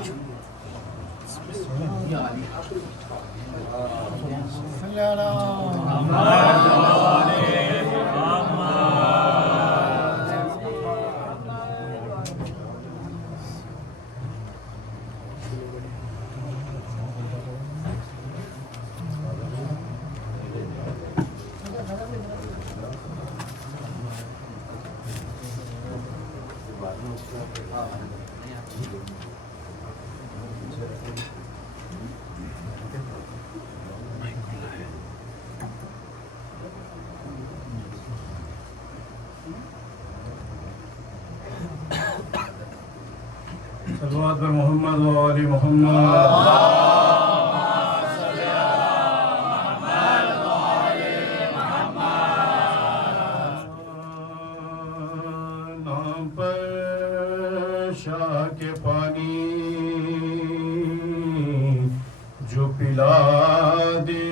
सल्लल्लाहु अलैहि मोहम्मद व आलि मोहम्मद। नाम पर शाह के पानी जो पिला दे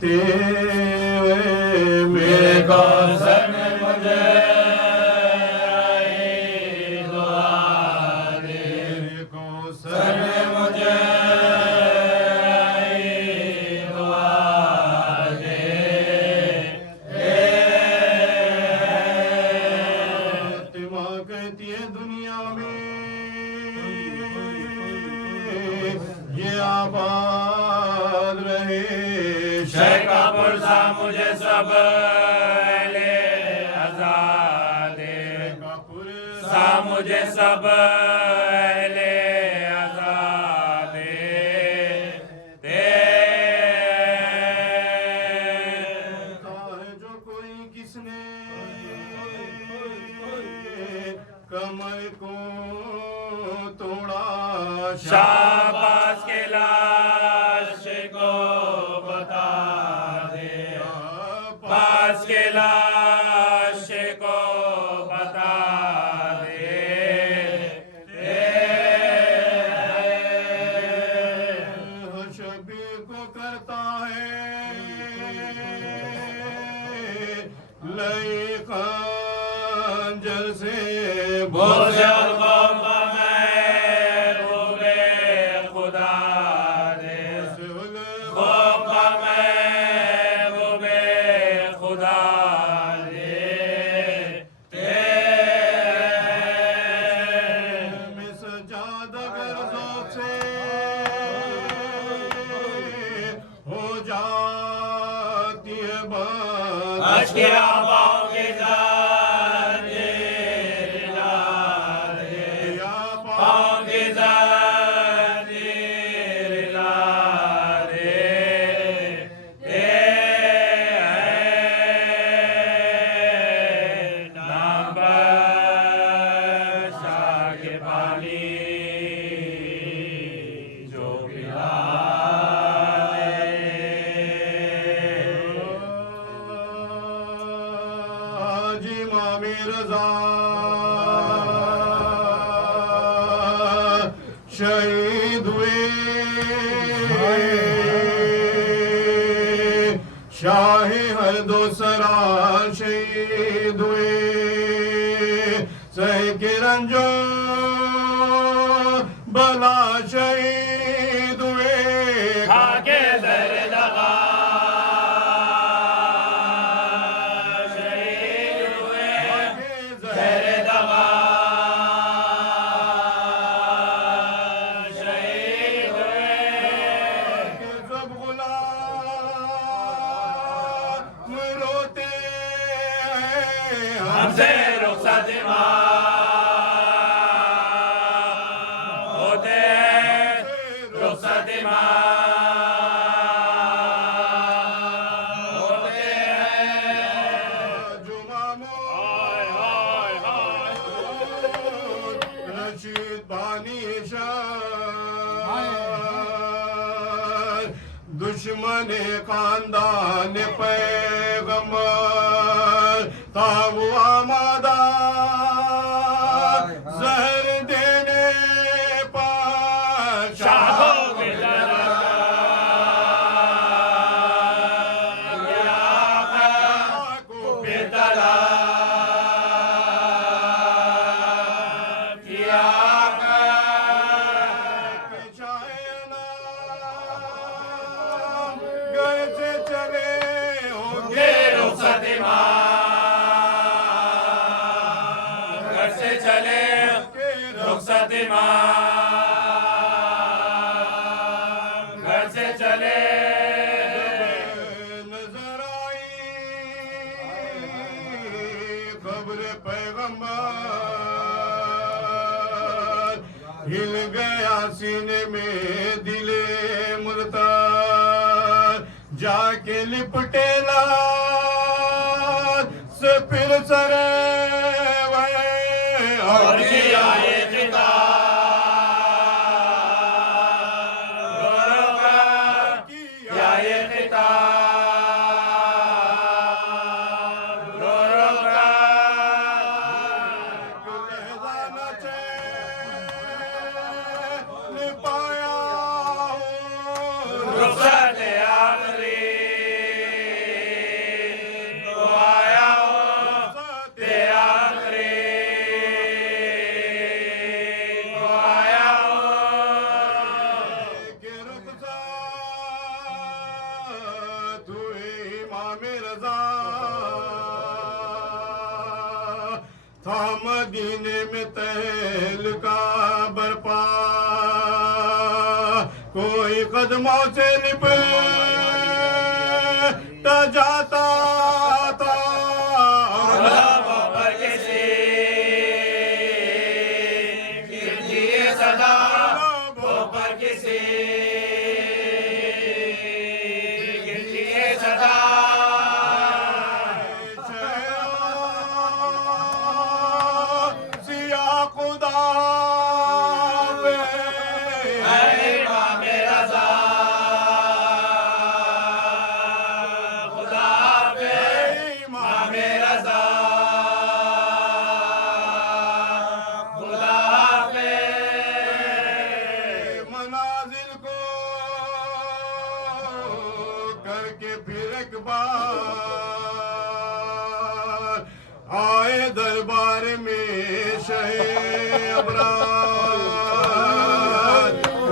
तेरे मेरे काज़न मुझे दुनिया में ये आबाद रहे शेख का पुरसा मुझे सब ले आजादे का पुरसा सा मुझे सब ले आजादे दे जो कोई किसने कमर को तोड़ा शाबाश के लाश को बता दे पास के लाश को बता दे शबीर को करता है लई खंजर से बोझल कौम महबूबे खुदा दे कौम महबूबे खुदा दे में सजाद अगर ज़ौक़ से हो जाती है बात अश्के आबाओं के रज़ा शहीद हुए शाह हर दो सरा शहीद हुए सही के रंजो बला शहीद हुए खाके दर दगा हमसे रुखसत होते हैं रुखसत होते हैं रशीद बानी दुश्मन खानदान पैगम्बर ताबू आमादा जहर देने पर शाहों के किया घर से चले होंगे रुखसत घर से चले रुखसत घर से चले नजर आई खबर पैगंबर हिल गया सीने में दिले मुल्तान जाके लिपटे लाज से फिर सरे और किया ये किया ये रुखसत आखिरी तो आया हो ते आखिरी तो आया हो के रुखसत हुए इमाम रज़ा था मदीने में तहलका बरपा कोई कदमों से लिपटा जाता था गुलाबों पर किसी गिरती सदा वो पर किसी गिरती सदा सिया खुदा करके फिर एक बार आए दरबार में शहे अबरार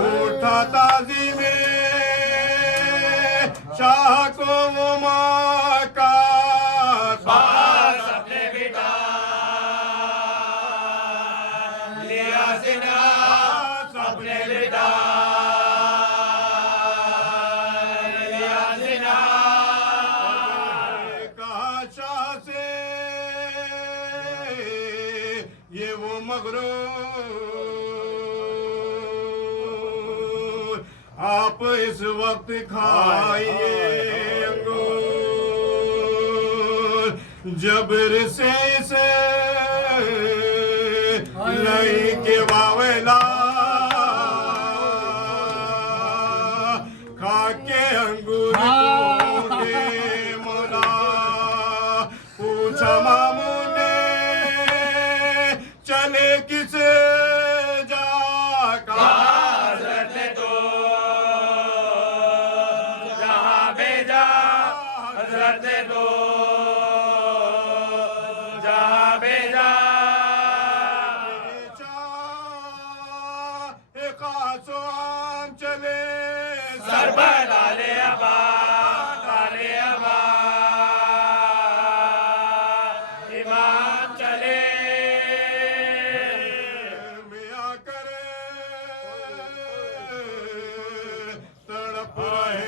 उठा ताजी में शाह को वो माका सबने बिता लिया सिना सबने बिता ये वो मगरूर आप इस वक्त खाइए अंगूर जबर से इसे नहीं के वावेला खाके अंगूर के मौला पूछा मामू ने चले किसे जाका हज़रत ने तो जहाँ भेजा हज़रत ने तो जहाँ भेजा खासों चले सरबर डाले अबा इमाम चले मिया करे तड़प रहे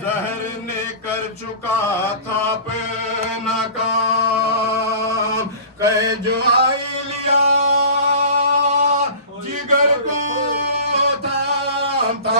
जहर ने कर चुका था पे नाकाम कह जो आई लिया जिगर को थाम था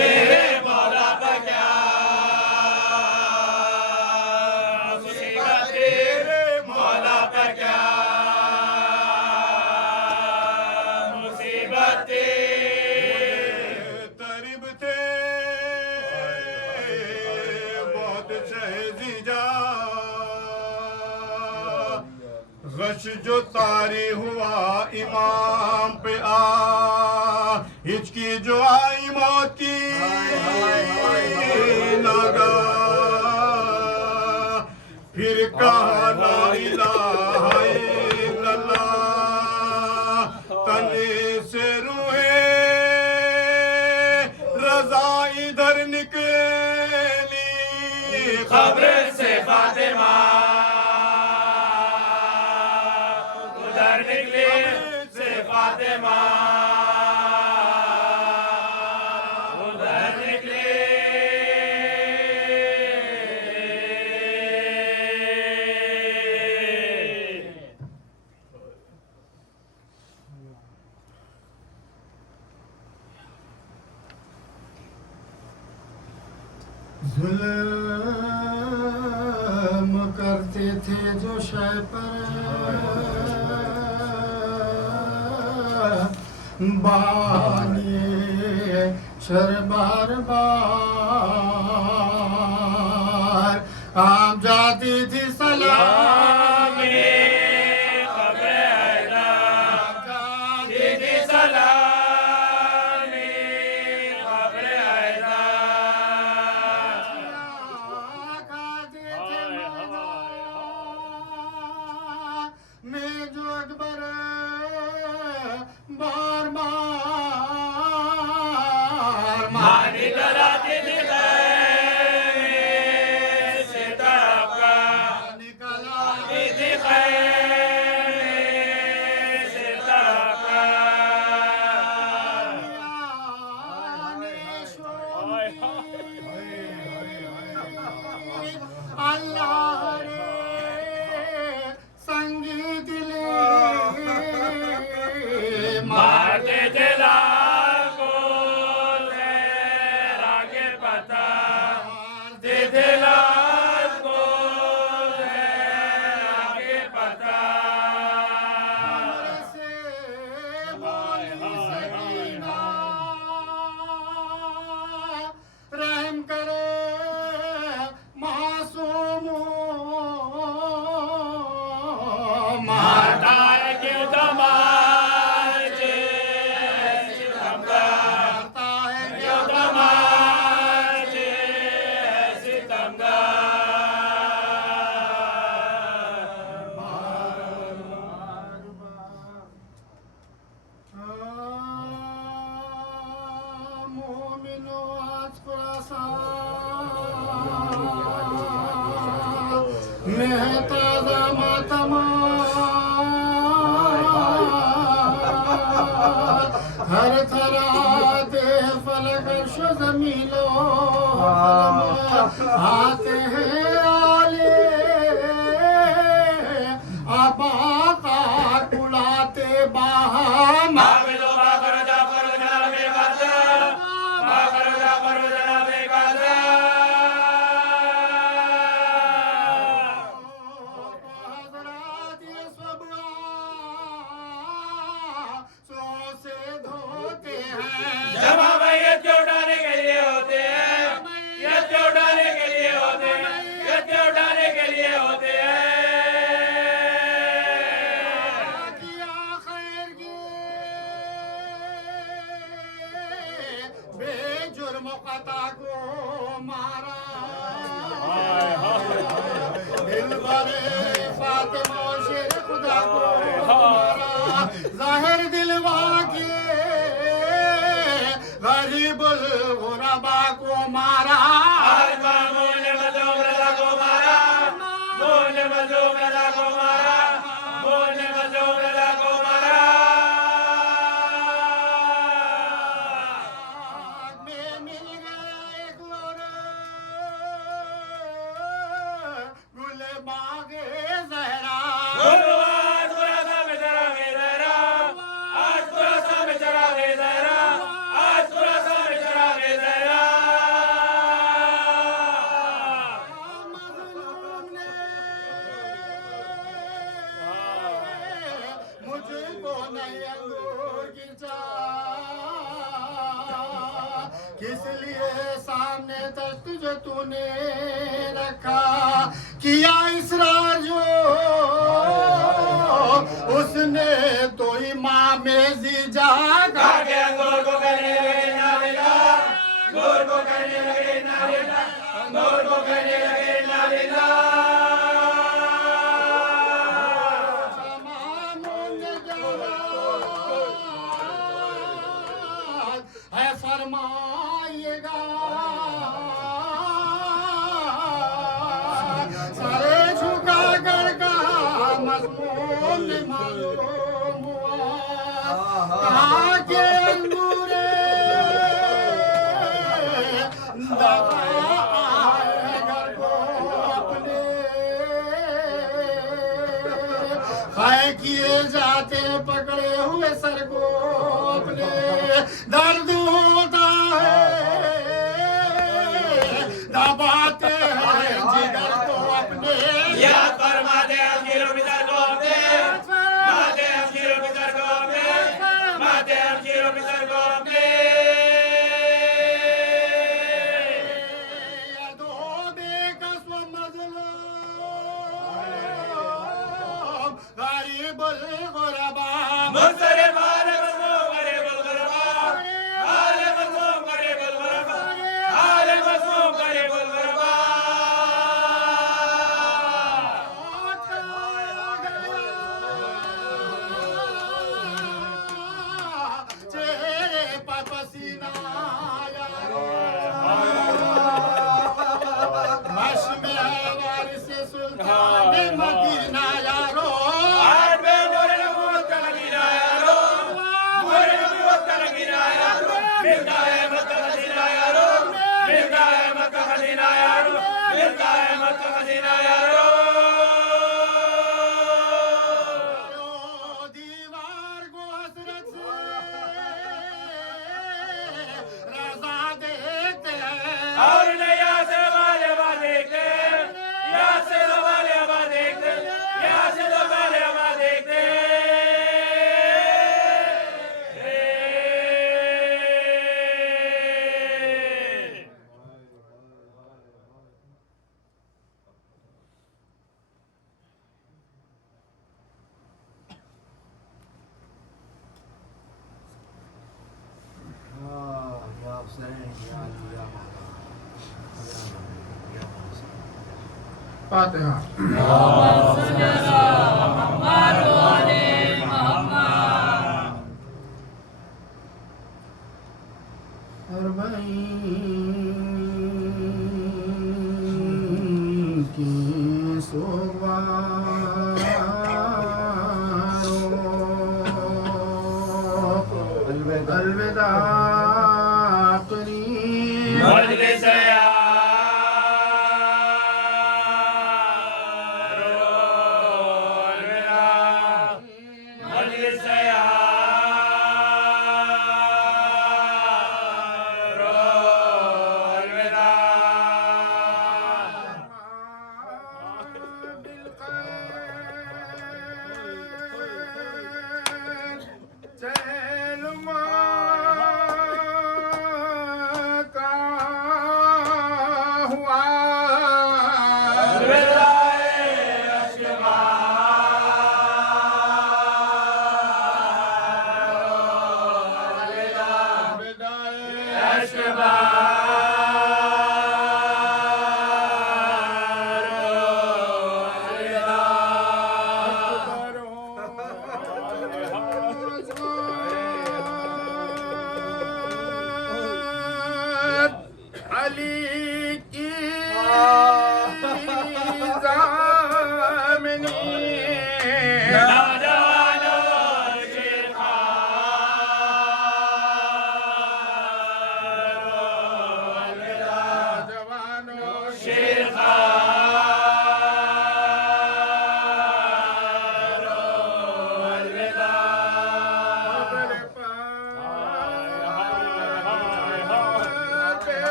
मेरे मौला पर क्या मुसीबत तेरे मौला पर क्या मुसीबत तरीब थे काश जो तारी हुआ इमाम पे आ, हिचकी जो आई मौत की नागा, फिर कहा ला इलाहा इल्लल्लाह, तने से रूहे रजा इधर निकली, खबरे से फातिमा उधर निकली से फातिमा उधर निकली। जुल्म करते थे जो शय पर बानिए शर बार बार आप जाती थी सलामी खबरे हैदर दीदी सलामी खबरे हैदर में जो अकबर बार बार मानी डराती थी खैर से तबका निकला दीदी खैर से तबका। अल्लाह रे संगी दिले मारते दिला को तेरा के पता दे दिला को तेरा के पता। से बोली सकीना रहम करे मासूम माता के दमाजे सितमगा मारता है यो दमाजे सितमगा। मोमिनो आज खुरासा मेहताजा मातमा हर थरा दे फलक अर्श ज़मीनो आते हैं आले आबा का कुलाते बाहम माविलो बाकर जाफर जनाबे कादर बाकर जाफर जनाबे कादर। हज़रात ये सब सो से धोते हैं जमा मैयत को उठाने के लिए होते हैं, यत को उठाने के लिए होते हैं, यत को उठाने के लिए होते हैं। किया खैर के बेजुर्म कता को मारा दिल भरे फातिमा शेर खुदा को मारा जाहिर दिलवा के गरीबुल गुरबा को मारा आज मोने मजलूम रजा को मारा, मोने मजलूम रजा को मारा, मोने मजलूम रजा को मारा। में मिल गया एक और गुल बागे जहरा आज पूरा सा में जरा गे जहरा, आज पूरा सा में जरा गे जहरा, आज पूरा सा में जरा गे जहरा। मजलूम ने मुझको नहीं अंगूर की चाह किस लिए सामने दस्त जो तूने रखा किया इसरार जो उसने तो माँ में जीजा आगे अंगूर को करने लगे नालिदा, अंगूर को करने लगे नालिदा, अंगूर को करने लगे नालिदा। है फरमाइएगा सारे झुका कर का मजमून मालूम हुआ कहाँ के अंगूरे दगा आए घर को अपने खाए किए जाते पकड़े हुए सर को अपने दर्द होता है दबाते हैं जिगर को अपने याद फरमाते हम किलोमीटर को अपने, माते हम किलोमीटर को अपने, माते हम किलोमीटर को अपने। दो बेकस व मजलूम गरीब गुरबा मुसरे मारे मजलूम गरीब गुरबा, आले मजलूम गरीब गुरबा, आले मजलूम गरीब गुरबा। चेहरे पर पसीना मश में है वारिस सुल्तान मदीना यारो आज में मोरे नबूवत का मदीना यारो, मोरे नबूवत का मदीना यारो, मिलता है मक्का मदीना यारो, मिलता है मक्का मदीना यारो, मिलता है मक्का मदीना यारो। दीवार को हसरत से रजा देते हैं और न यहाँ से वाले आवाज देखते, यहाँ से दो वाले आवाज देखते, यहाँ से दो वाले आवाज देखते। फातिहा की अलविदा करीम मजलिस यारो, अलविदा, मजलिस यारो, अलविदा। अली की जामनी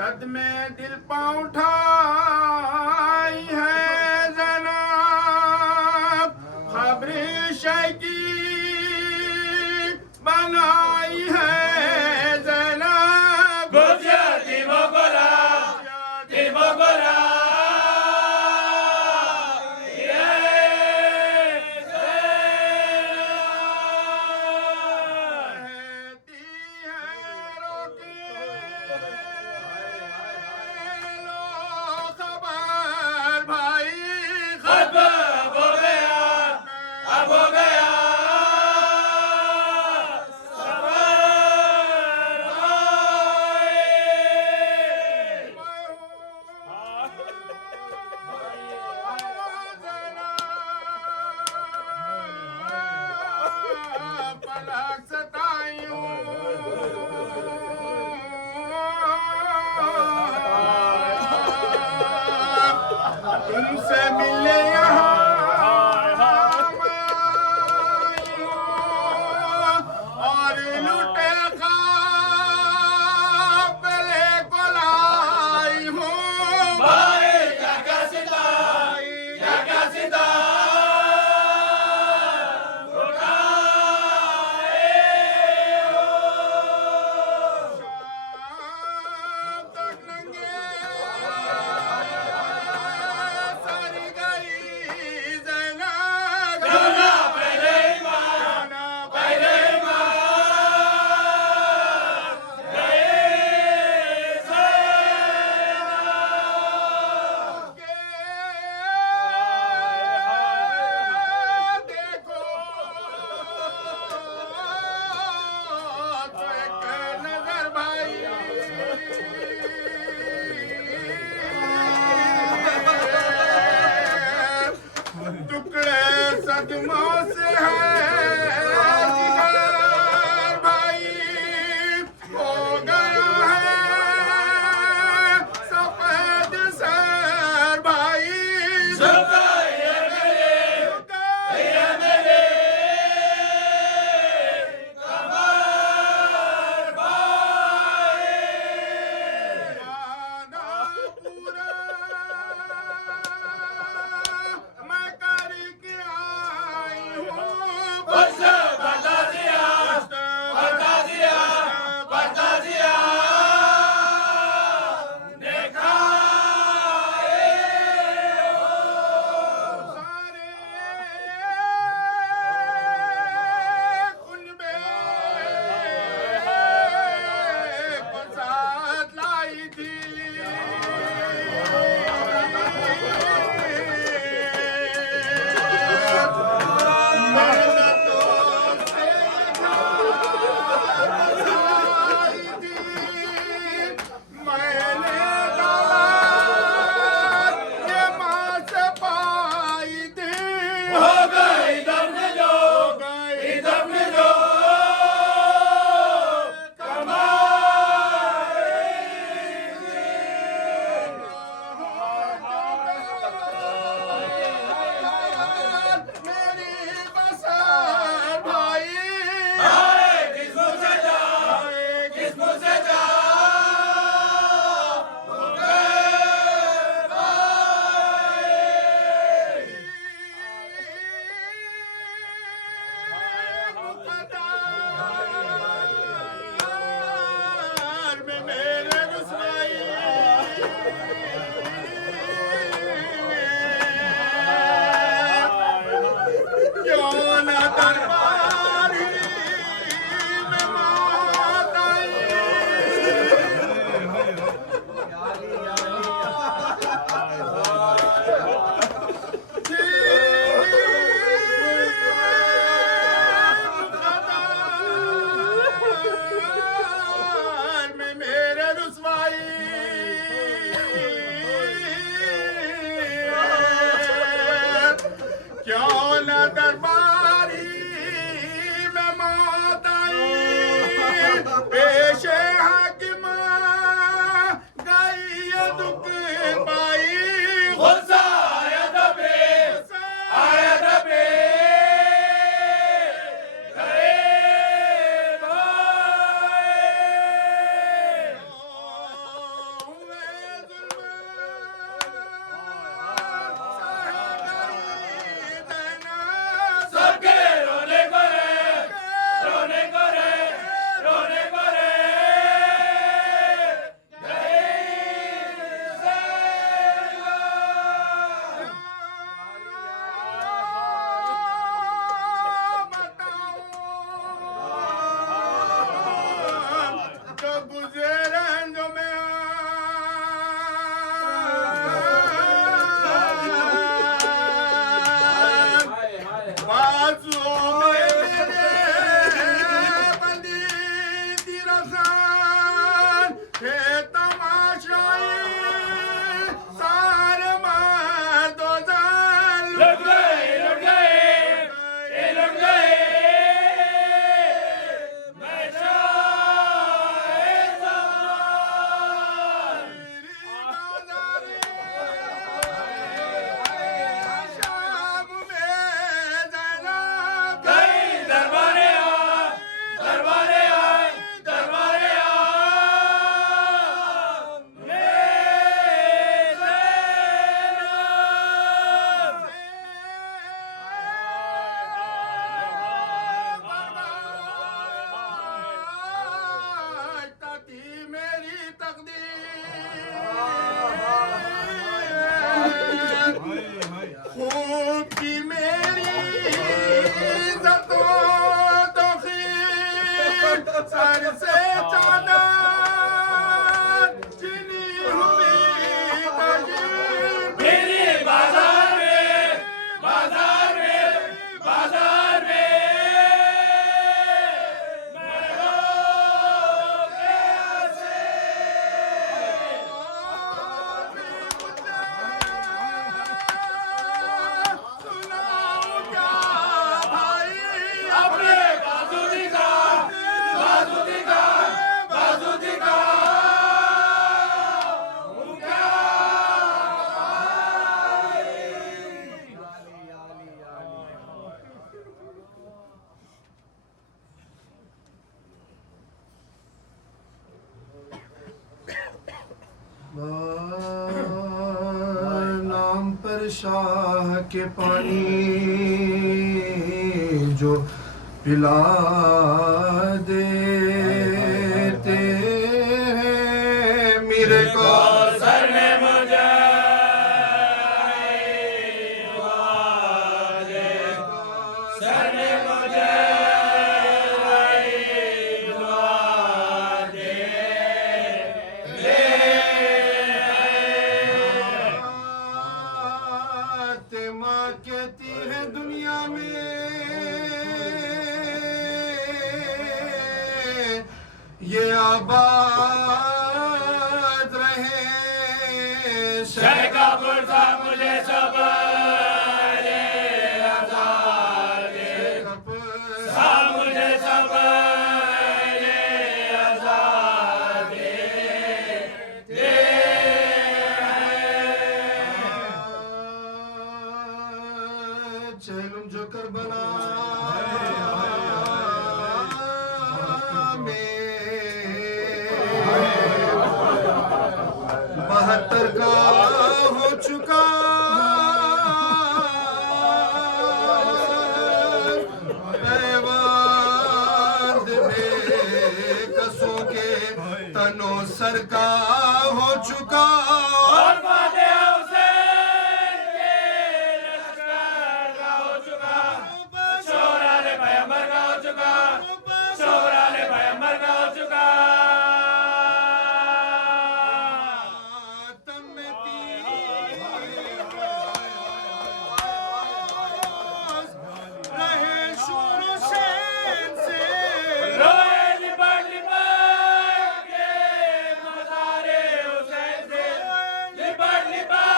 सदमे दिल पाँव उठाई है जनाब, खबर शकी बनाई है जनाब। गुजराती मोगरा मोगरा तुमसे मिले यहाँ और लुटे काफिले को लाई हूँ। भाई जगा सीता जगा सीता टुकड़े सदमों से है जिगर भाई, हो गया है सफेद सर भाई। बुझे रंजो में बाजुओं में मेरे बंदी तिरसान थे तमाशाई सारे मर्दों जान लुट गए मैं शाहे ज़मान शाम में ज़ैनब गई दरबारे आए मेरी तकदीर खूब की मेरी इज्जतों तो खीर सर से चादर चीनी हुई तजीर मेरी बाजार में मैं हो कैसे सुनाओ क्या भाई अपने बाजू दिखा हूँ क्या नाम पर शाह के पानी जो पिला देते हैं मेरे को सर ने मुझे माँ कहती है दुनिया में ये आबाद रहे शह का पुरसा मुझे सब ये आजाद सा मुझे सब ये आजाद दे चलूं जो करबला में 72 का हो चुका पैवांद बेकसों के तनो सर का हो चुका और फाते हुसैन के लश्कर का हो चुका शोराले पैगंबर का हो चुका शोराले पैगंबर का हो चुका रहे शुरू शेन से रोए लिपट लिपट के मज़ारे हुसैन से लिपट लिपट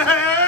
काबिल है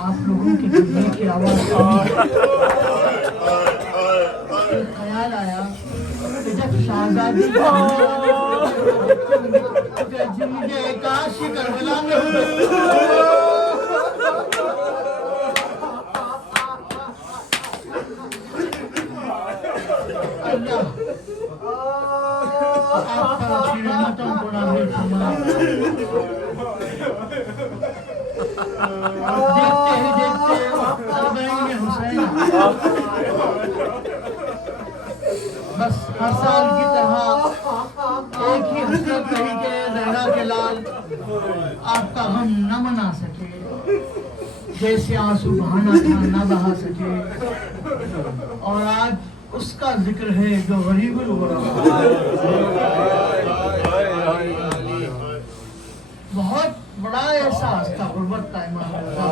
आप लोगों के दिल की आवाज ख्याल आया कि जब शहजादी मुझे काशी करबला में अल्लाह आपका रहमतों को नाज़िल फरमा। देखते ही देखते अरबईन हुसैन बस हर साल की तरह एक ही हसरत रही के जहरा के लाल आपका गम न मना सके, जैसे आंसू बहाना था न बहा सके, और आज उसका जिक्र है जो गरीबुल गुरबा। बहुत बड़ा एहसास था गुर्बत का ईमान था।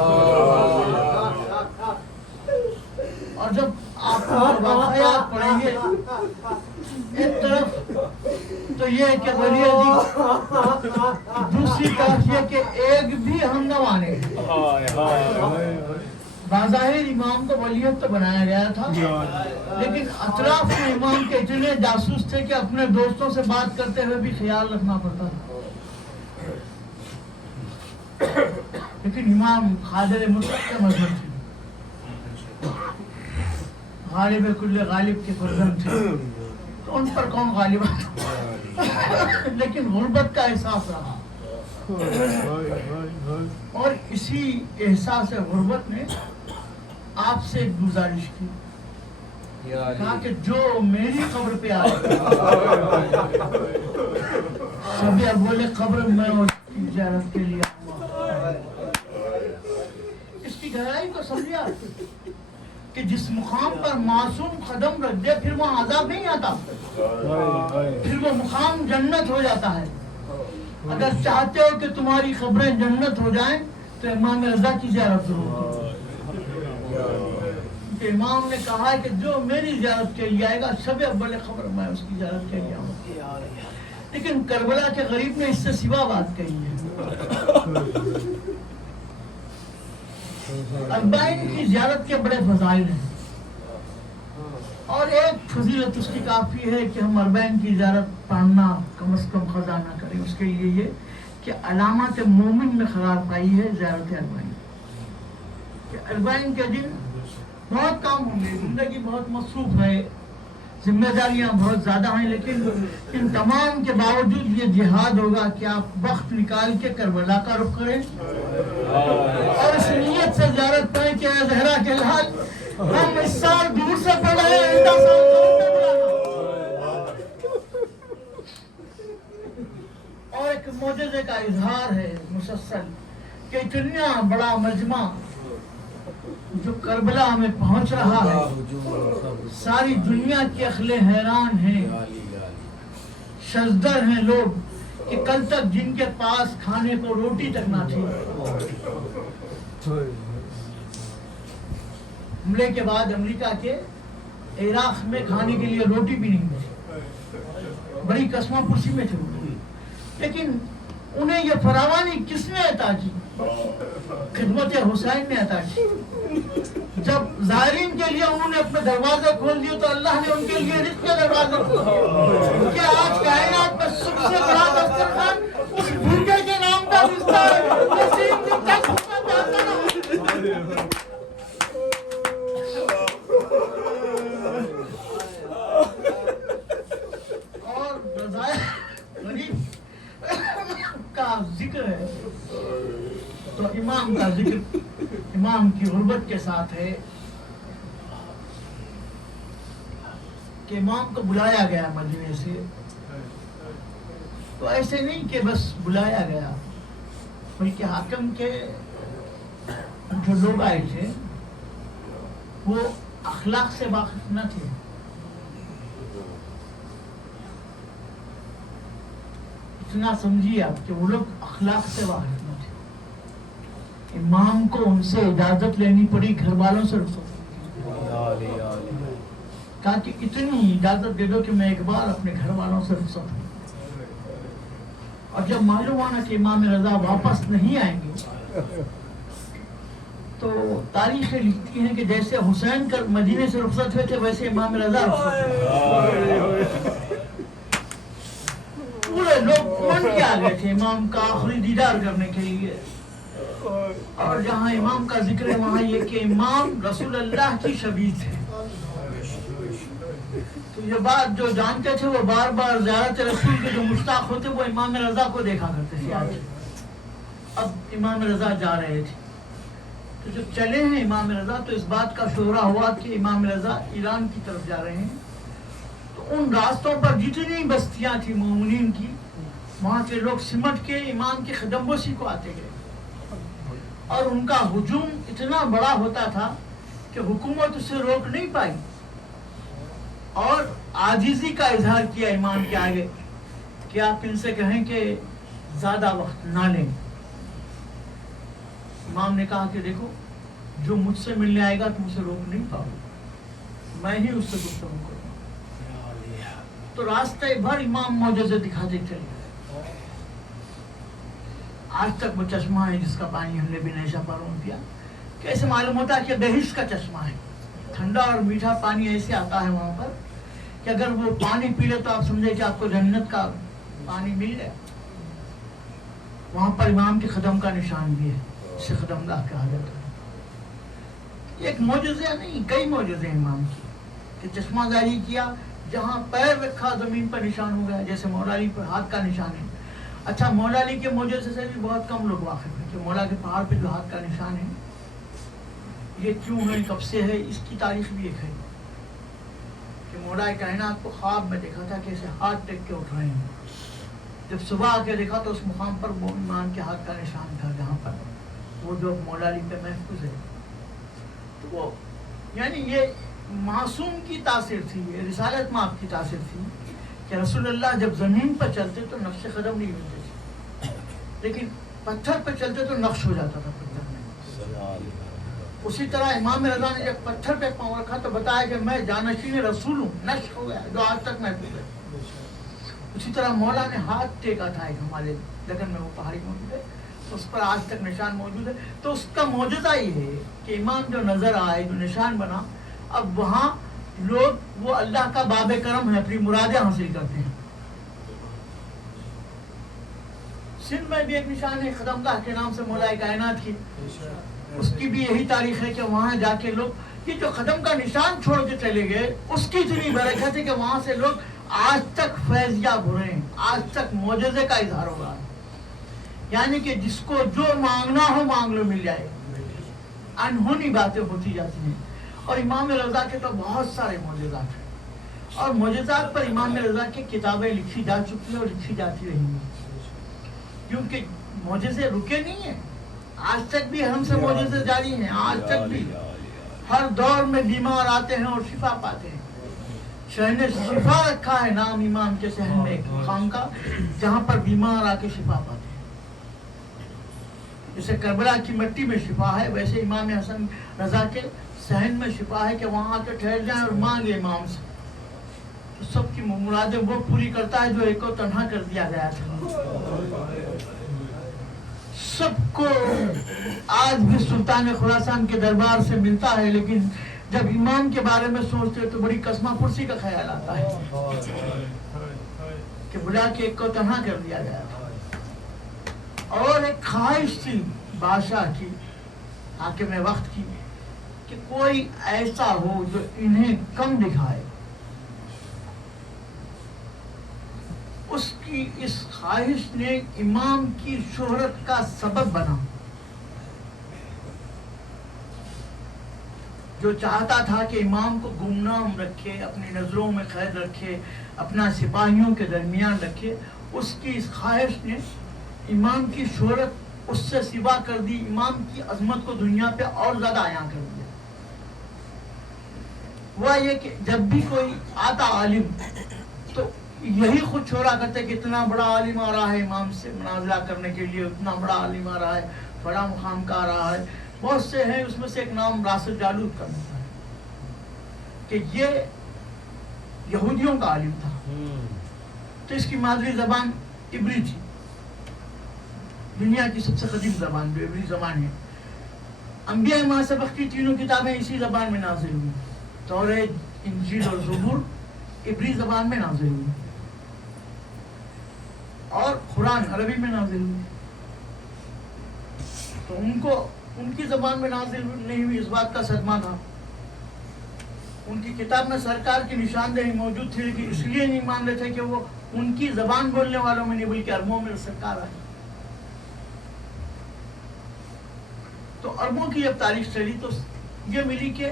और जब आप वाक़यात पढ़ेंगे एक तरफ तो ये कि वलीअदी, दूसरी तरफ ये कि एक भी हम न माने। बाज़ाहिर इमाम को वलीयत तो बनाया गया था, लेकिन अतराफ में इमाम के इतने जासूस थे कि अपने दोस्तों से बात करते हुए भी ख्याल रखना पड़ता था। लेकिन इमाम खादिर मुतलक के मजहब थे, गालिब कुल्ले गालिब के फर्जंद थे, तो उन पर कौन गालिब आता? लेकिन गुर्बत का एहसास रहा, और इसी एहसास गुर्बत ने आपसे एक गुजारिश की, कहा कि जो मेरी कब्र पे आए सभी अब बोले कब्र में उसकी ज़ियारत के लिए आऊंगा। इसकी गहराई को समझिए कि जिस मुकाम पर मासूम कदम रख दे फिर वहाँ अज़ाब नहीं आता, फिर वो मुकाम जन्नत हो जाता है। अगर चाहते हो कि तुम्हारी खबरें जन्नत हो जाएं तो इमाम रज़ा की ज़ियारत करो। इमाम ने कहा है कि जो मेरी ज़ियारत के लिए आएगा शब अव्वल खबर मैं उसकी ज़ियारत के लिए आऊँगा। लेकिन करबला के गरीब ने इससे सिवा बात कही है। अरबाइन की ज़ियारत के बड़े फज़ाइल हैं और एक फजीलत उसकी काफ़ी है कि हम अरबाइन की ज़ियारत पढ़ना कम से कम क़ज़ा ना करें। उसके लिए ये कि अलामत मोमिन में करार पाई है ज़ियारत अरबाइन। कि अरबाइन के दिन बहुत काम होंगे, ज़िंदगी बहुत मसरूफ़ है, जिम्मेदारियां बहुत ज़्यादा हैं, लेकिन इन तमाम के बावजूद ये जिहाद होगा कि आप वक्त निकाल के करबला का रुख करें और इस नीयत से ज़ियारत करें कि ज़हरा के लाल हम इस साल दूर से पढ़ रहे हैं, आइंदा साल करीब में बुलाना। और एक मोजज़े का इजहार है मुसलसल कि इतना बड़ा मजमा जो करबला में पहुंच रहा है, सारी दुनिया की अखलें हैरान हैं, शजदर हैं लोग कि कल तक जिनके पास खाने को रोटी तक ना थी, हमले के बाद अमेरिका के इराक में खाने के लिए रोटी भी नहीं मिली, बड़ी कसमापुरसी में थे। लेकिन उन्हें यह फरावानी किसने अता की? खिदमत हुसैन ने अता की। जब ज़ायरीन के लिए उन्होंने अपने दरवाजे खोल दिए तो अल्लाह ने उनके लिए रिज़्क़ के दरवाजे खोल दिए कि आज कायनात में सबसे बड़ा दस्तरखान उस भूखे के नाम का रिश्ता है जो 3 दिन तक भूखा जाता रहा। और रज़ाए गरीब का जिक्र है तो इमाम का जिक्र इमाम की गुर्बत के साथ है कि इमाम को बुलाया गया मदीने से, तो ऐसे नहीं कि बस बुलाया गया, बल्कि हाकिम के जो लोग आए थे वो अखलाक से वाकिफ न थे। इतना समझिए आप कि वो लोग अखलाक से वाकिफ न थे। इमाम को उनसे इजाजत लेनी पड़ी, घर वालों से कहा कि इतनी इजाजत दे दो कि मैं एक बार अपने घर वालों से रुखसत हूं। और जब मालूम हुआ ना कि इमाम रजा वापस नहीं आएंगे तो तारीखें लिखती हैं कि जैसे हुसैन कर मदीने से रुखसत हुए थे वैसे इमाम रजा पूरे लोग मन के आ गए थे इमाम का आखिरी दीदार करने के लिए। और जहाँ इमाम का जिक्र है वहाँ ये कि इमाम रसूल अल्लाह की शबीह थे। तो ये बात जो जानते थे वो बार बार ज़ियारत रसूल के जो मुश्ताक होते वो इमाम रज़ा को देखा करते थे। आज अब इमाम रज़ा जा रहे थे तो जब चले हैं इमाम रज़ा तो इस बात का शोहरा हुआ कि इमाम रज़ा ईरान की तरफ जा रहे हैं। तो उन रास्तों पर जितनी बस्तियाँ थी मोमिनीन की, वहाँ के लोग सिमट के इमाम के खदमबोसी को आते गए और उनका हुजूम इतना बड़ा होता था कि हुकूमत उसे रोक नहीं पाई और आजिज़ी का इजहार किया इमाम के आगे कि आप इनसे कहें कि ज़्यादा वक्त ना लें। इमाम ने कहा कि देखो जो मुझसे मिलने आएगा तुम उसे रोक नहीं पाओगे, मैं ही उससे गुफ्तगू करूँगा। तो रास्ते भर इमाम मौजज़े दिखाते चले गए। आज तक वो चश्मा है जिसका पानी हमने भी नशा पारों किया, कैसे मालूम होता है कि बहिश्त का चश्मा है, ठंडा और मीठा पानी ऐसे आता है वहाँ पर कि अगर वो पानी पी ले तो आप समझे कि आपको जन्नत का पानी मिल गया। वहाँ पर इमाम के कदम का निशान भी है, इससे कदमगाह कहा जाता है। एक मौजज़ा नहीं कई मौजज़े इमाम की कि चश्मा जारी किया, जहाँ पैर रखा जमीन पर निशान हो गया, जैसे मौला अली पर हाथ का निशान है। अच्छा, मौला अली के मौजज़े से भी बहुत कम लोग वाकिफ हैं कि मौला के पहाड़ पे जो हाथ का निशान है ये क्यों है, कब से है, इसकी तारीख भी एक है कि मौला कायनात को ख्वाब में देखा था कि ऐसे हाथ टेक के उठ रहे हैं। जब सुबह आके देखा तो उस मुकाम पर वो इमाम के हाथ का निशान था जहाँ पर वो जो मौला अली पे महफूज है। तो वो यानी ये मासूम की तासीर थी, ये रिसालत में आपकी तासीर थी कि रसूलुल्लाह जब जमीन पर चलते तो नक्श कदम नहीं मिलते थे, लेकिन पत्थर पर चलते तो नक्श हो जाता था पत्थर में। उसी तरह इमाम रज़ा ने जब पत्थर पे पाँव रखा तो बताया कि मैं जानशीन रसूल हूँ, नक्श हो गया जो आज तक महफूज है। उसी तरह मौला ने हाथ टेका था एक हमारे लगन में, वो पहाड़ी मौजूद है, उस पर आज तक निशान मौजूद है। तो उसका मौजूदा ही है कि इमाम जो नजर आए, जो निशान बना, अब वहाँ लोग वो अल्लाह का बाबे करम है, अपनी मुरादें हासिल करते हैं। सिंध में भी एक निशान है खदमगाह के नाम से मौला कायनात की, उसकी भी यही तारीख है कि वहाँ जाके लोग ये जो खदम का निशान छोड़ के चले गए, उसकी इतनी बरकत है कि वहाँ से लोग आज तक फैज़याब हो रहे हैं, आज तक मौजज़े का इजहार हो रहा है। यानी कि जिसको जो मांगना हो मांग लो, मिल जाए। अनहोनी बातें होती जाती हैं। और इमाम रज़ा के तो बहुत सारे मौजज़ात हैं, और मौजज़ात पर इमाम रज़ा की किताबें लिखी जा चुकी हैं और लिखी जाती रहेंगी, क्योंकि मौजज़े रुके नहीं हैं। आज तक भी हमसे मौजज़े जारी हैं, आज तक भी हर दौर में बीमार आते हैं और शिफा पाते हैं। शहर ने शिफा रखा है नाम इमाम के शहर में एक मुकाम का, जहाँ पर बीमार आके शिफा पाते हैं। जैसे करबला की मिट्टी में शिफा है, वैसे इमाम हसन रज़ा के सहन में शिफा है कि वहाँ आके ठहर जाए और मांगे इमाम से, तो सबकी मुरादें वो पूरी करता है जो एक को तन्हा कर दिया गया था। सबको आज भी सुल्तान खुरासान के दरबार से मिलता है, लेकिन जब इमाम के बारे में सोचते तो बड़ी कसमा कुर्सी का ख्याल आता है कि बुला के एक को तन्हा कर दिया गया था। और एक ख्वाहिश थी बादशाह की, हाकिम वक्त की, कि कोई ऐसा हो जो इन्हें कम दिखाए। उसकी इस ख्वाहिश ने इमाम की शोहरत का सबब बना। जो चाहता था कि इमाम को गुमनाम रखे, अपनी नजरों में कैद रखे, अपना सिपाहियों के दरमियान रखे, उसकी इस ख्वाहिश ने इमाम की शोहरत उससे सिवा कर दी, इमाम की अजमत को दुनिया पे और ज्यादा आया कर दिया। वह ये कि जब भी कोई आता आलिम तो यही खुद छोड़ा करते कि इतना बड़ा आलिम आ रहा है इमाम से मुनाजरा करने के लिए, इतना बड़ा आलिम आ रहा है, बड़ा मुकाम का आ रहा है। बहुत से हैं, उसमें से एक नाम राशिद जालूद का मिलता है कि ये यहूदियों का आलिम था, तो इसकी मादरी जबान इब्री थी, दुनिया की सबसे कदीम जबान जो इब्री जबान है। अंबिया मां सबक की तीनों किताबें इसी जबान में नाजिल हुई, तौरात, इंजील और ज़बूर इब्री जबान में नाजिल हुई, और कुरान अरबी में नाजिल हुई। तो उनको उनकी जबान में नाजिल नहीं हुई, इस बात का सदमा था। उनकी किताब में सरकार की निशानदेही मौजूद थी, लेकिन इसलिए नहीं मान रहे थे कि वो उनकी जबान बोलने वालों में नहीं बल्कि अरबों में सरकार आई। तो अरबों की जब तारीख चली तो ये मिली कि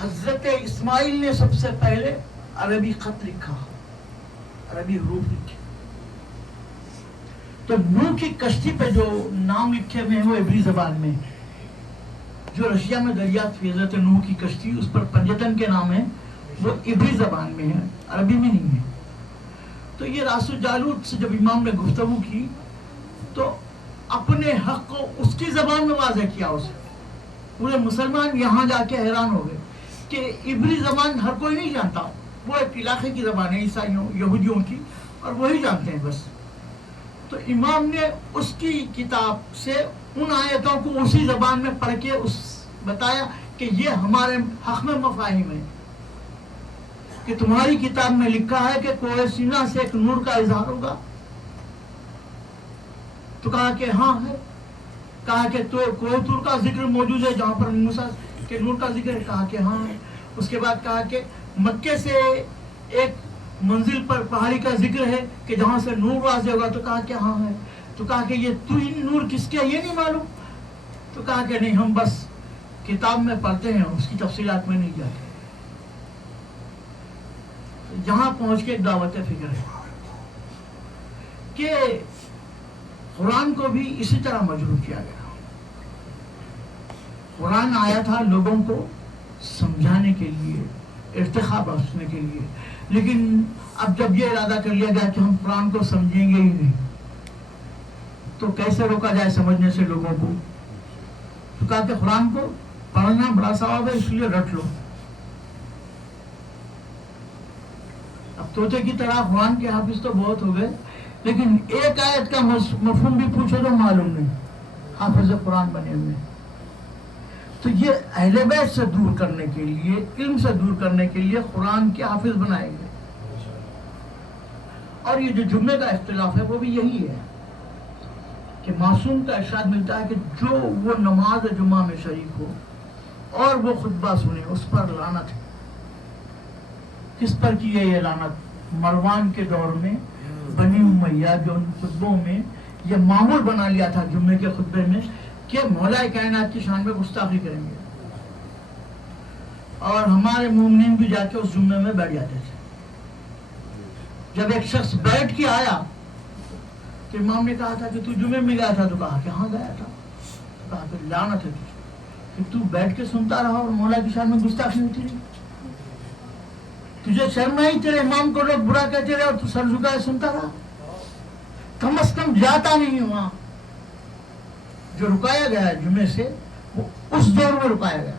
हजरत इस्माइल ने सबसे पहले अरबी खत लिखा, अरबी हरूफ लिखे। तो नूह की कश्ती पे जो नाम लिखे हुए हैं वो इब्री जबान में, जो रशिया में दरियाफ्त हुई हजरत नूह की कश्ती, उस पर पंजतन के नाम है, वो इब्री जबान में है, अरबी में नहीं है। तो ये राशिद जालूद से जब इमाम ने गुफ्तगू की तो अपने हक को उसकी जबान में वाज़ेह किया उसे। पूरे मुसलमान यहाँ जाके हैरान हो गए कि इब्री जबान हर कोई नहीं जानता, वो एक इलाके की जबान है ईसाइयों यहूदियों की, और वही जानते हैं बस। तो इमाम ने उसकी किताब से उन आयतों को उसी जबान में पढ़ के उस बताया कि ये हमारे हक में मफाहिम है, कि तुम्हारी किताब में लिखा है कि कोई सीना से एक नूर का इजहार होगा। तो कहा कि हाँ है, कहा कि तो कोई तूर का जिक्र मौजूद है जहाँ पर मूसा के नूर का जिक्र है, कहा कि हाँ है। उसके बाद कहा कि मक्के से एक मंजिल पर पहाड़ी का जिक्र है कि जहाँ से नूर वाज़ेह होगा, तो कहा कि हाँ है। तो कहा कि ये तू इन नूर किसके है ये नहीं मालूम? तो कहा कि नहीं, हम बस किताब में पढ़ते हैं, उसकी तफसीलात में नहीं जाते। तो यहाँ पहुँच के दावत फिक्र है कि कुरान को भी इसी तरह मजरूह किया गया। कुरान आया था लोगों को समझाने के लिए, इर्तिखा बख्शने के लिए। लेकिन अब जब ये इरादा कर लिया गया कि हम कुरान को समझेंगे ही नहीं, तो कैसे रोका जाए समझने से लोगों को? तो कहा कि कुरान को पढ़ना बड़ा सवाब है, इसलिए रट लो। अब तोते की तरह कुरान के हाफिज तो बहुत हो गए, लेकिन एक आयत का मफहूम भी पूछो तो मालूम नहीं, हाफिज कुरान बने हुए। तो ये अहले बैत से दूर करने के लिए, इल्म से दूर करने के लिए कुरान के हाफिज बनाए गए। और ये जो जुम्मे का इख्तिलाफ है वो भी यही है कि मासूम का इरशाद मिलता है कि जो वो नमाज जुम्मा में शरीक हो और वो खुतबा सुने, उस पर लानत है। किस पर की है ये लानत? मरवान के दौर में बनी उमैया जो उन खुतबों में ये मामूल बना लिया था जुम्मे के खुतबे में कि मौला कायनात की शान में गुस्ताखी करेंगे, और हमारे मोमिनीन भी जाके उस जुम्मे में बैठ जाते थे। जब एक शख्स बैठ के आया तो इमाम ने कहा था कि तू जुम्मे में गया था? तो कहा कि हाँ गया था। तो कहा कि लानत है तुझे कि तू बैठ के सुनता रहा और मौला की शान में गुस्ताखी होती रही। तुझे शर्म आई? तेरे इमाम को लोग बुरा कहते रहे और तू सर झुकाए सुनता रहा। कम से कम जाता नहीं वहां। जो रुकाया गया है जुम्मे से, वो उस दौर में रुकाया गया,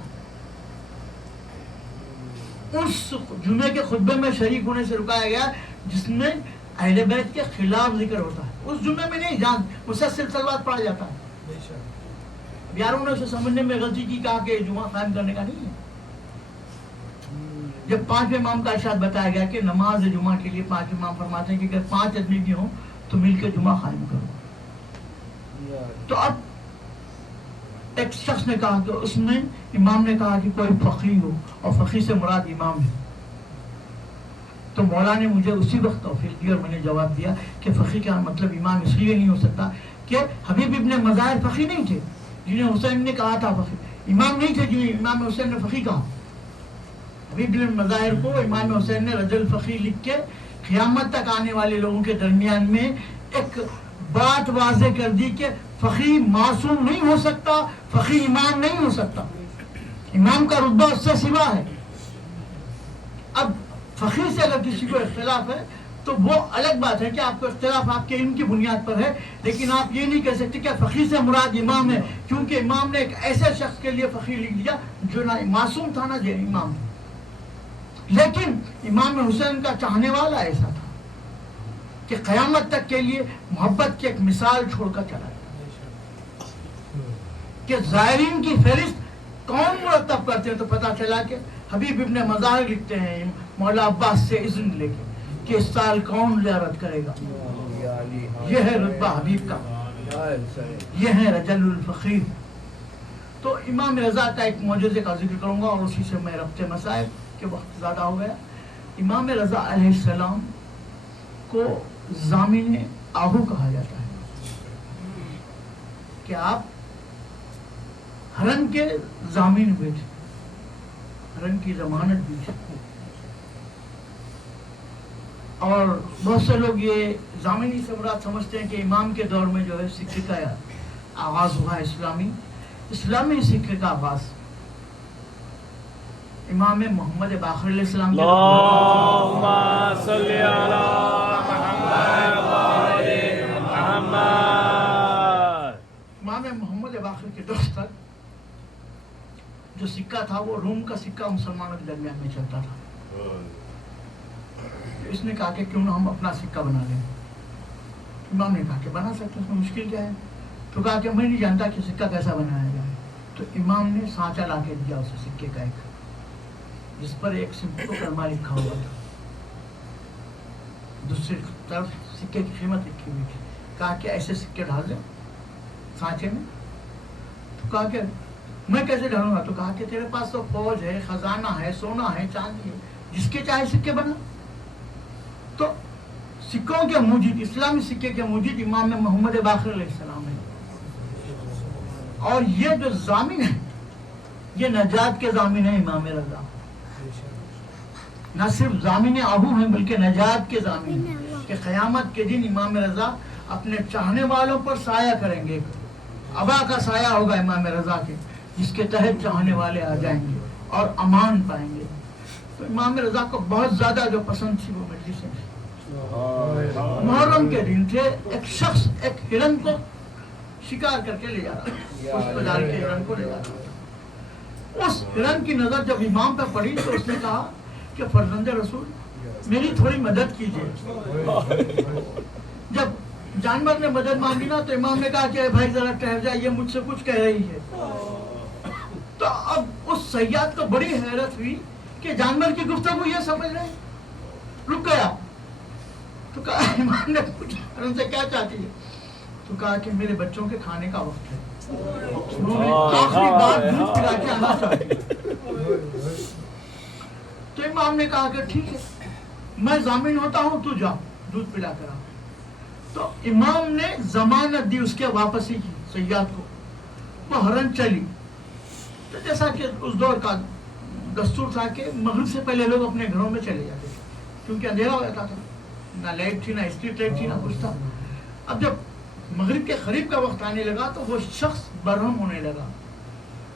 उस जुम्मे के खुतबे में शरीक होने से रुकाया गया जिसमें अहले बैत के खिलाफ जिक्र होता है। उस जुम्मे में नहीं, जान मुसलसल सलवात पढ़ा जाता है। यारों ने उसे समझने में गलती की, कहा कि जुमा कायम करने का नहीं है। जब 5वें इमाम का इरशाद बताया गया कि नमाज जुमा के लिए 5 इमाम फरमाते हैं कि अगर 5 आदमी भी हों तो मिलकर जुमा कायम करो। तो अब एक शख्स ने कहा कि उसमें इमाम ने कहा कि कोई फकीह हो, और फकीह से मुराद इमाम है। तो मौला ने मुझे उसी वक्त तौफीक दी और मैंने जवाब दिया कि फकीह का मतलब इमाम इसलिए नहीं हो सकता कि हबीब इब्ने मज़ाहिर फकीह नहीं थे जिन्हें हुसैन ने कहा था फकीह, इमाम नहीं थे जिन्हें इमाम हुसैन ने फकीह कहा। हबीब इब्ने मज़ाहिर को इमाम हुसैन ने रजुल फकीह लिख के क़यामत तक आने वाले लोगों के दरमियान में एक बात वाज़े कर दी कि फकीह मासूम नहीं हो सकता, फकीह इमाम नहीं हो सकता, इमाम का रुतबा उससे सिवा है। अब फकीह से अगर किसी को इख्तिलाफ है तो वो अलग बात है कि आपको इख्तिलाफ आपके इल्म की बुनियाद पर है, लेकिन आप ये नहीं कह सकते कि फकीह से मुराद इमाम है, क्योंकि इमाम ने एक ऐसे शख्स के लिए फकीह लिख दिया जो ना मासूम था ना जो इमाम। लेकिन इमाम हुसैन का चाहने वाला ऐसा था कि क़यामत तक के लिए मोहब्बत की एक मिसाल छोड़कर चला गया कि ज़ायरीन की फहरिस्त कौन मुरतब करते हैं। तो पता चला कि हबीब इब्ने मज़ाहिर लिखते हैं मौला अब्बास से इज़्न लेके कि इस साल कौन ज़ियारत करेगा। यह है रुतबा हबीब का, यह है रजलुल फ़कीह। तो इमाम रज़ा का एक मौजूज़े का जिक्र करूँगा और उसी से मैं रब्ते मसाइब के वक्त ज़्यादा हो गया। इमाम रज़ा अलैहिस्सलाम को ज़ामिन आहू कहा जाता है कि आप हरन के ज़ामिन हुए थे, हरन की ज़मानत दी थी। और बहुत से लोग ये ज़ामिनी से मुराद समझते हैं कि इमाम के दौर में जो है सिक्के का आगाज़ हुआ, इस्लामी सिक्के का आगाज़ इमाम मोहम्मद बाक़िर अलैहिस्सलाम के इमाम मोहम्मद बाक़िर के दौर तक जो सिक्का था वो रूम का सिक्का मुसलमानों के दरमियान में चलता था। तो इसने कहा कि क्यों ना हम अपना सिक्का बना लें। इमाम ने कहा कि बना सकते, उसमें मुश्किल क्या है। तो कहा कि मैं नहीं जानता कि सिक्का कैसा बनाया जाए। तो इमाम ने सांचा ला के दिया उसे सिक्के का एक, जिस पर एक सिंपल कलमा लिखा हुआ था, दूसरी तरफ सिक्के की कीमत लिखी हुई थी। कहा कि ऐसे सिक्के डाल दें सांचे में। तो कहा कि मैं कैसे ढालूंगा। तो कहा कि तेरे पास तो फौज है, खजाना है, सोना है, चांदी है, जिसके चाहे सिक्के बना। तो सिक्कों के मूजिद, इस्लामी सिक्के के मूजिद इमाम मोहम्मद बाक़िर अलैहिस्सलाम है। और ये जो ज़ामिन है ये नजात के ज़ामिन है इमाम रज़ा, न सिर्फ ज़ामिन आहू हैं बल्कि नजात के ज़ामिन हैं कि क़यामत के दिन इमाम रज़ा अपने चाहने वालों पर साया करेंगे। अबा का साया होगा इमाम रज़ा के, जिसके तहत चाहने वाले आ जाएंगे और अमान पाएंगे। तो इमाम रजा को बहुत ज्यादा जो पसंद थी वो मजलिस में मुहर्रम के दिन थे, एक शख्स एक हिरन को शिकार करके ले जा रहा था, उस पर डाल के हिरन को ले जा रहा था। उस हिरन की नजर जब इमाम पे पड़ी तो उसने कहा कि फर्जंदे रसूल मेरी थोड़ी मदद कीजिए। जब जानवर ने मदद मांगी ना तो इमाम ने कहा कि भाई जरा ठहर जाए, ये मुझसे कुछ कह रही है। तो अब उस सैयद को बड़ी हैरत हुई कि जानवर की गुफ्तगू ये समझ रहे, रुक गया। तो कहा इमाम ने पूछा उनसे क्या चाहती है, तो कहा कि मेरे बच्चों के खाने का वक्त है, उन्होंने आखिरी बार दूध पिला के आना चाहती है। तो इमाम ने कहा कि ठीक है मैं जामिन होता हूँ, तू जा दूध पिला कर आ। तो इमाम ने जमानत दी उसके वापसी की सैयद को, वो हरन चली। तो जैसा कि उस दौर का दस्तूर था कि मगरिब से पहले लोग अपने घरों में चले जाते थे, क्योंकि अंधेरा हो जाता था, ना लाइट थी, ना स्ट्रीट लाइट थी, ना कुछ था। अब जब मगरिब के करीब का वक्त आने लगा तो वो शख्स बरहम होने लगा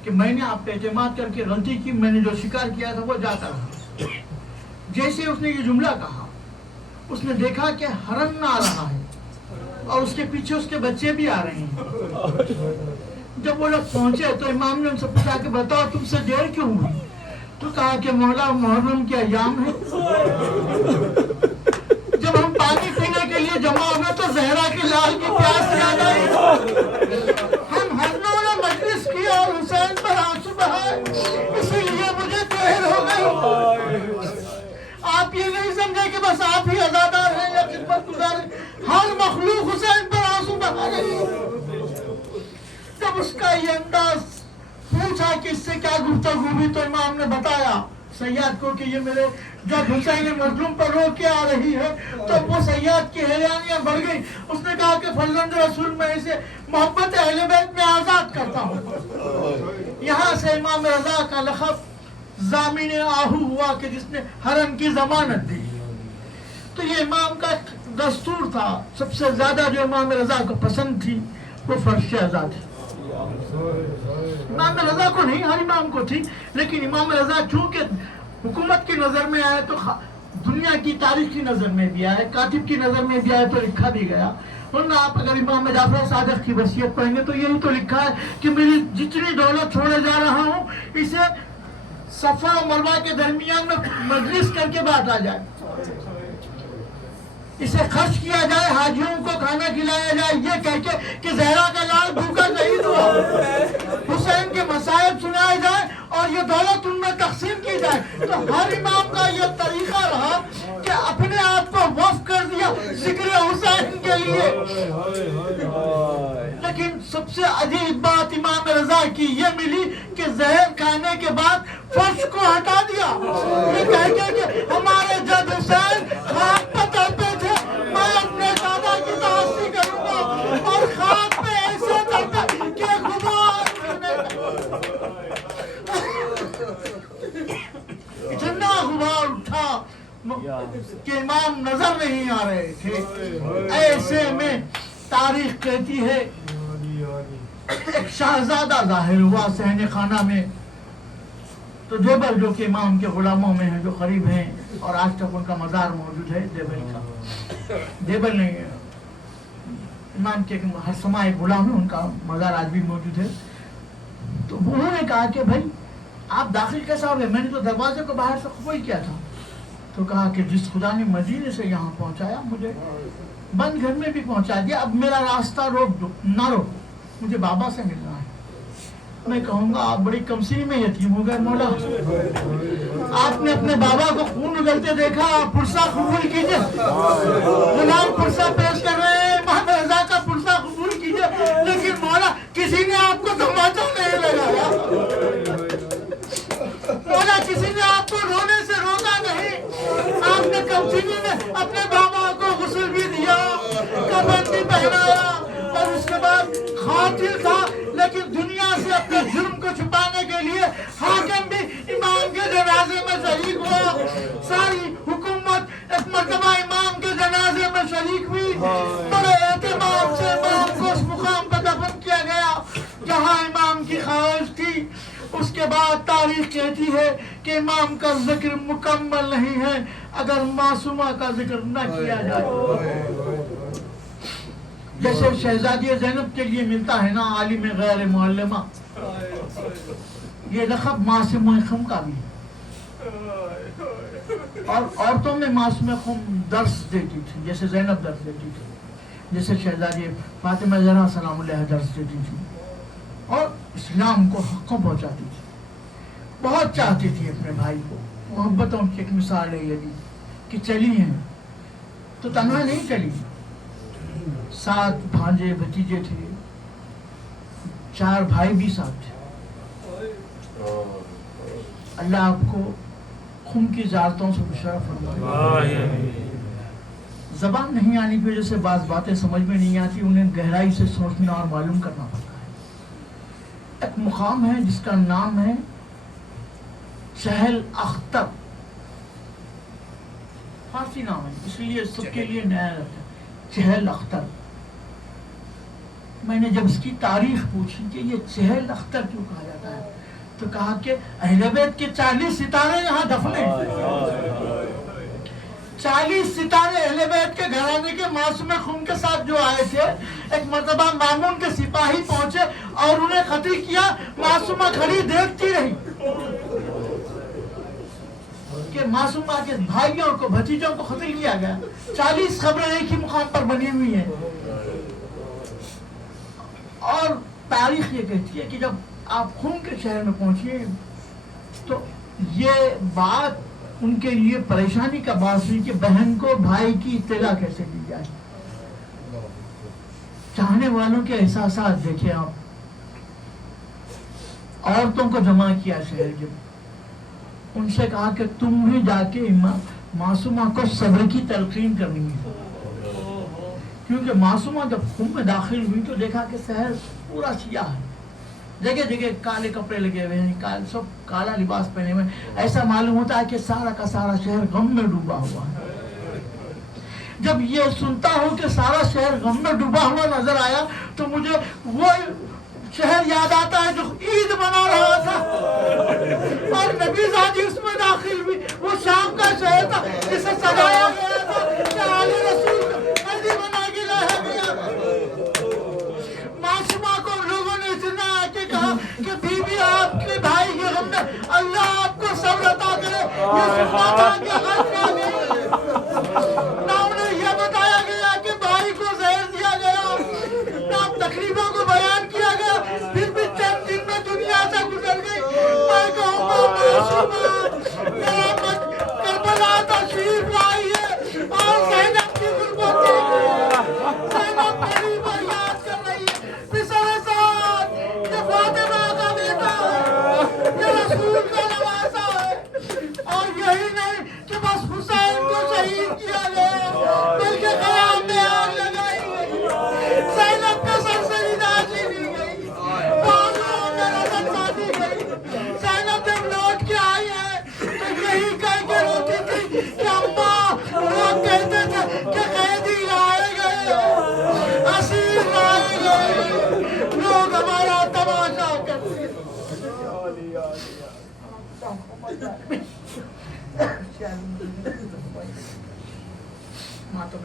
कि मैंने आप पे एतमाद करके गलती की, मैंने जो शिकार किया था वो जाता रहा। जैसे उसने ये जुमला कहा, उसने देखा कि हरन आ रहा है और उसके पीछे उसके बच्चे भी आ रहे हैं। जब वो लोग पहुंचे तो इमाम ने उनसे पूछा कि बताओ तुमसे देर क्यों हुई? तो कहा कि मौला मुहर्रम के अय्याम है, जब हम पानी पीने के लिए जमा हो गए तो जहरा के लाल की प्यास याद आई, हम हरनों ने मजलिस की और हुसैन पर आंसू बहाए, इसीलिए मुझे देर हो गई। आप ये नहीं समझे कि बस आप ही अज़ादार हैं या खिदमतगुज़ार, हर मखलूक हुसैन पर आंसू बहा रही है। जब उसका ये अंदाज पूछा कि इससे क्या गुफ्तगू हुई तो इमाम ने बताया सैयद को कि ये मेरे जब हुसैन मजलूम पर रो के आ रही है, तो वो सैयद की हैरानियां बढ़ गई। उसने कहा कि फर्जंद रसूल मैं इसे मोहब्बत अहले बैत में आजाद करता हूँ। यहाँ से इमाम रजा का लक़ब ज़ामिन आहू हुआ कि जिसने हरन की जमानत दी। तो ये इमाम का दस्तूर था, सबसे ज्यादा जो इमाम रजा को पसंद थी वो फर्श आजाद थी। इमाम रजा को नहीं, हर इमाम को थी, लेकिन इमाम रजा चूंकि हुकूमत की नजर में आए तो दुनिया की तारीख की नजर में भी आए, कातिब की नजर में भी आए तो लिखा भी गया। और आप अगर इमाम जाफर सादिक की वसीयत पढ़ेंगे तो यही तो लिखा है कि मेरी जितनी दौलत छोड़े जा रहा हूँ इसे सफा और मरवा के दरमियान में मजलिस करके बांटा जाए, इसे खर्च किया जाए, हाजियों को खाना खिलाया जाए, ये कह के कि जहरा का लाल भूखा शहीद हुआ, हुसैन के मसाइब सुनाए जाए और ये दौलत उनमें तकसीम की जाए। तो हर इमाम का ये तरीका रहा कि अपने आप को वक्फ कर दिया जिक्र हुसैन के लिए। लेकिन सबसे अजीब बात इमाम रजा की ये मिली कि जहर खाने के बाद फर्श को हटा दिया, ये कहते कि हमारे जद हुसैन खाक पर तड़पे थे, मैं अपने दादा की तासी करूंगा और खाक पे ऐसे तड़पे कि गुबार इतना गुबार उठा कि इमाम नजर नहीं आ रहे थे। ऐसे में तारीख कहती है एक शहजादा जाहिर हुआ सहने खाना में। तो देबर जो कि इमाम के गुलामों में है, जो करीब हैं और आज तक उनका मज़ार मौजूद है देबर का, देबर नहीं इमाम के हर समय गुलाम है, उनका मज़ार आज भी मौजूद है। तो उन्होंने कहा कि भाई आप दाखिल कैसा हो गए? मैंने तो दरवाजे को बाहर से कबूल किया था। तो कहा कि जिस खुदा ने मदीने से यहाँ पहुँचाया मुझे बंद घर में भी पहुँचा दिया, अब मेरा रास्ता रोक दो, ना रोको, मुझे बाबा से मिलना है। मैं कहूँगा आप बड़ी कमसिनी में यतीम हो गए मौला, आपने अपने बाबा को खून उगलते देखा, पुरसा कबूल कीजिए, गुलाम पुरसा पेश कर रहे हैं, इमाम रजा का पुरसा कबूल कीजिए, लेकिन मौला किसी ने आपको तमाचा नहीं लगाया, मौला किसी ने आपको रोने से रोका नहीं, आपने कमसिनी में अपने बाबा को गुस्ल भी दिया, कफन भी पहनाया और उसके बाद खातिल था, लेकिन दुनिया से अपने जुर्म को छुपाने के लिए हाकिम भी इमाम के जनाजे में शरीक हुआ। सारी हुकूमत एक मर्तबा इमाम के जनाजे में शरीक हुई। बड़े एहतमाम से इमाम को उस मुकाम पर दफन किया गया जहाँ इमाम की ख्वाहिश थी। उसके बाद तारीख कहती है कि इमाम का जिक्र मुकम्मल नहीं है अगर मासूमा का जिक्र न किया जाए। जैसे शहजादी ज़ैनब के लिए मिलता है ना आलिम गैर मुअल्लिमा, ये लक़ब मासूम खुम का भी है। और औरतों में मासूम खुम दर्स देती थी, जैसे ज़ैनब दर्स देती थी, जैसे शहजादी फातिमा ज़हरा सलाम अलैहा दर्स देती थी, और इस्लाम को हक़ को पहुँचाती थी। बहुत चाहती थी अपने भाई को। मोहब्बतों की एक मिसाल है यदि कि चली हैं तो तन्हा नहीं चली, 7 भांजे भतीजे थे, 4 भाई भी साथ थे। अल्लाह आपको खुम की ज़ारतों से मुशर्रफ फरमाए। ज़बान नहीं आने की वजह से बाज़ बातें समझ में नहीं आती, उन्हें गहराई से सोचना और मालूम करना पड़ता है। एक मुकाम है जिसका नाम है चहल अख्तर, फारसी नाम है इसलिए सबके लिए नया रहता है, चहल अख्तर। मैंने जब इसकी तारीख पूछी कि ये चहल अख्तर क्यों कहा जाता है, तो कहा कि अहले बैत के 40 सितारे यहाँ दफने, 40 सितारे अहले बैत के घराने के मासूम खून के साथ जो आए थे। एक मर्तबा मामून के सिपाही पहुंचे और उन्हें कत्ल किया, मासूमा खड़ी देखती रही कि मासूमा के भाइयों को भतीजों को कत्ल किया गया। 40 खबरें एक ही मुकाम पर बनी हुई हैं। और तारीख ये कहती है कि जब आप खून के शहर में पहुंचे तो ये बात उनके लिए परेशानी का बात हुई कि बहन को भाई की इत्तला कैसे दी जाए। चाहने वालों के एहसास देखिए आप। औरतों को जमा किया शहर के, उनसे कहा कि तुम भी जाके मासूमा को सब्र की तलकीन करनी है, क्योंकि मासूमा जब खून में दाखिल हुई तो देखा कि शहर पूरा सियाह है, जगह जगह काले कपड़े लगे हुए हैं, सब काला लिबास पहने हुए। ऐसा मालूम होता है कि सारा का सारा शहर गम में डूबा हुआ है। जब ये सुनता हूँ कि सारा शहर गम में डूबा हुआ नजर आया तो मुझे वो शहर याद आता है जो ईद मना रहा था और नबी ज़ादी उसमें दाखिल हुई। वो शाम का शहर था जिसे सजाया गया था कि आले रसूल हल्दी बना के लाया गया। मासूमा को लोगों ने इतना आके कहा कि बीबी आपके भाई के गम में अल्लाह आपको सब्र अता करे। ये सुनना था कि हज आ गई ना, उन्हें यह बताया गया कि भाई को जहर दिया गया, ना तकलीफों को बयान किया गया। फिर भी चंद दिन में दुनिया से गुजर गई। मैं कहूँगा मासूमा करबला तशरीफ लाई है और ज़ैनब की गुर्बत ज़ैनब गरीब और याद कर रही है। पिसरे साथ ये फातिमा का बेटा है, ये रसूल का नवासा है। और यही नहीं कि बस हुसैन को शहीद किया गया, बल्कि क़याम में आग लगाई गई, ज़ैनब का सर सजदा ली गई, बाजुओं में रज़म बांधी गई। ज़ैनब जब लौट के आई है तो यही कह के रोती थी कि अम्मा, लोग कहते थे कि कैदी लाए गए, असीर लाए गए, लोग हमारा तमाशा करते। मातम